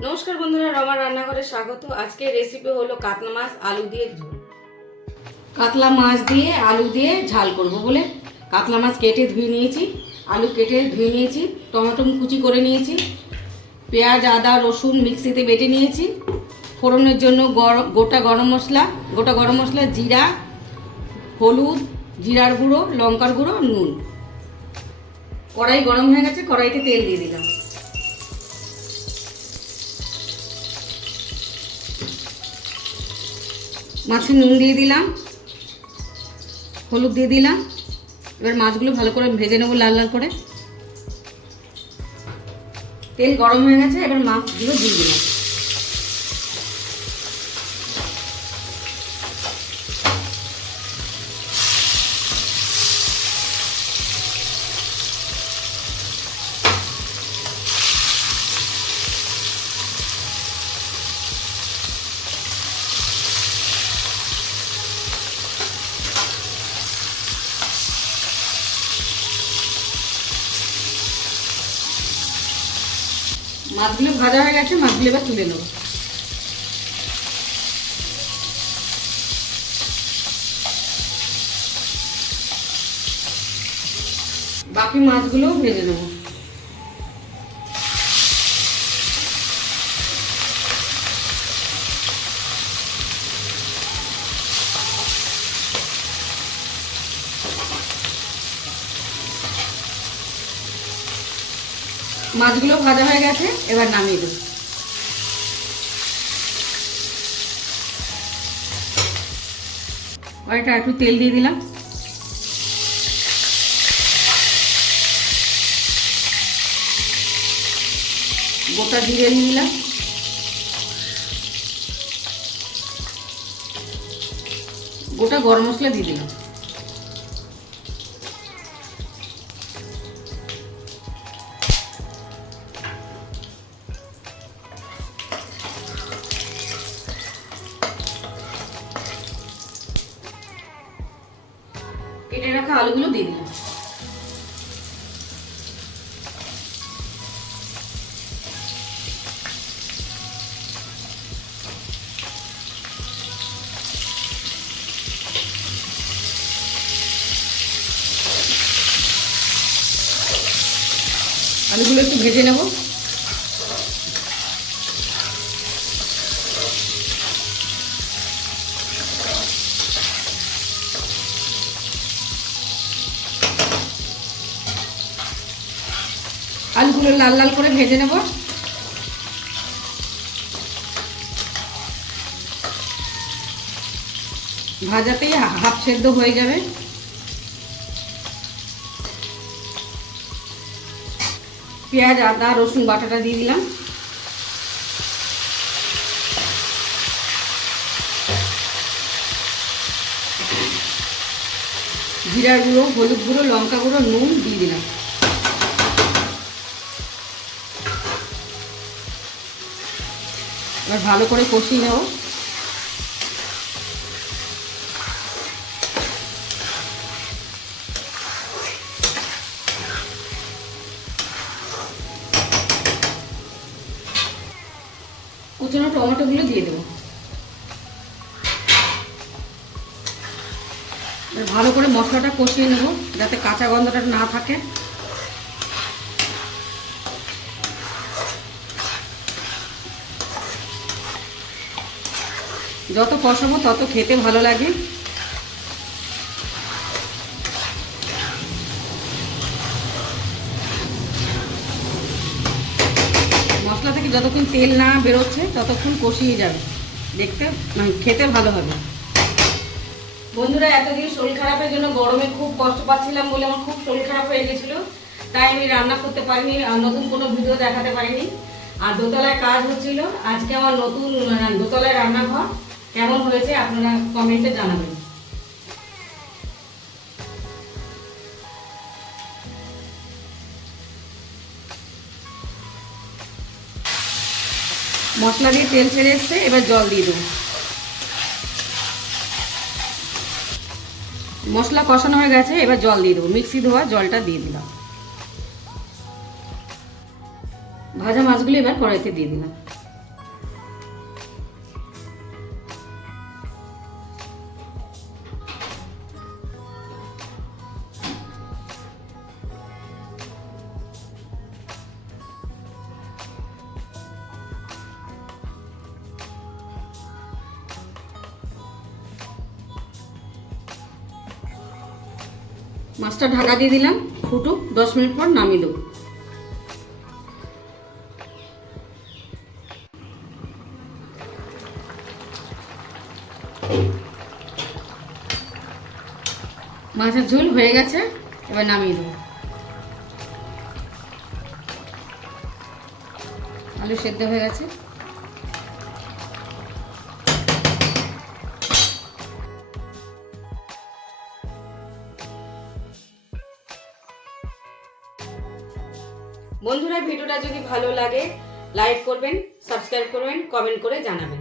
নমস্কার বন্ধুরা, রমার রান্নাঘরে স্বাগত। আজকের রেসিপি হলো কাতলা মাছ আলু দিয়ে ঝোল। কাতলা মাছ দিয়ে আলু দিয়ে ঝাল করব বলে কাতলা মাছ কেটে ধুয়ে নিয়েছি, আলু কেটে ধুয়ে নিয়েছি, টমেটো কুচি করে নিয়েছি, পেঁয়াজ আদা রসুন মিক্সিতে বেটে নিয়েছি। ফোড়নের জন্য গোটা গরম মশলা, জিরা, হলুদ, জিরার গুঁড়ো, লঙ্কার গুঁড়ো, নুন। কড়াই গরম হয়ে গেছে, কড়াইতে তেল দিয়ে দিলাম। মাছে নুন দিয়ে দিলাম, হলুদ দিয়ে দিলাম। এবার মাছগুলো ভালো করে ভেজে নেবো লাল লাল করে। তেল গরম হয়ে গেছে, এবার মাছগুলো দিয়ে দিলাম। মাছগুলো ভাজা হয়ে গেছে, মাছগুলো এবার তুলে নেব। বাকি মাছগুলো ভেজে নেব। মাছগুলো ভাজা হয়ে গেছে, এবার নামিয়ে দেব। কড়াইটা একটু তেল দিয়ে দিলাম। গোটা জিরে দিয়ে দিলাম। গোটা গরম মশলা দিয়ে দিলাম। কেটে রাখা আলুগুলো দিয়ে দিলাম। আলুগুলো একটু ভেজে নেব। আলুগুলো লাল লাল করে ভেজে নেব। ভাজাতেই হাফ সেদ্ধ হয়ে যাবে। পেঁয়াজ আদা রসুন বাটাটা দিয়ে দিলাম। জিরার গুঁড়ো, হলুদ গুঁড়ো, লঙ্কা গুঁড়ো, নুন দিয়ে দিলাম। এবার ভালো করে কষিয়ে নেব। কুচনো টমেটোগুলো দিয়ে দেবো। ভালো করে মশলাটা কষিয়ে নেব যাতে কাঁচা গন্ধটা না থাকে। যত কষাবো তত খেতে ভালো লাগে। মশলা থেকে যতক্ষণ তেল না বেরোচ্ছে ততক্ষণ কষিয়ে যাবে, দেখতে মানে খেতে ভালো হবে। বন্ধুরা, এতদিন শরীর খারাপের জন্য গরমে খুব কষ্ট পাচ্ছিলাম বলে আমার খুব শরীর খারাপ হয়ে গেছিলো, তাই আমি রান্না করতে পারিনি আর নতুন কোনো ভিডিও দেখাতে পারিনি। আর দোতলায় কাজ হচ্ছিল। আজকে আমার নতুন দোতলায় রান্নাঘর কেমন হয়েছে আপনারা কমেন্টে জানাবেন। মশলা দিয়ে তেল ছেড়ে এসছে, এবার জল দিয়ে দেবো। মশলা কষানো হয়ে গেছে, এবার জল দিয়ে দেবো। মিক্সি ধোয়া জলটা দিয়ে দিলাম। ভাজা মাছগুলো এবার কড়াইতে দিয়ে দিলাম। মাছটা ঢাকা দিয়ে দিলাম, ফুটুক, 10 মিনিট পর নামিয়ে দেবো। মাছের ঝোল হয়ে গেছে, এবার নামিয়ে দেবো। আলু সেদ্ধ হয়ে গেছে। বন্ধুরা, ভিডিওটা যদি ভালো লাগে লাইক করবেন, সাবস্ক্রাইব করবেন, কমেন্ট করে জানাবেন।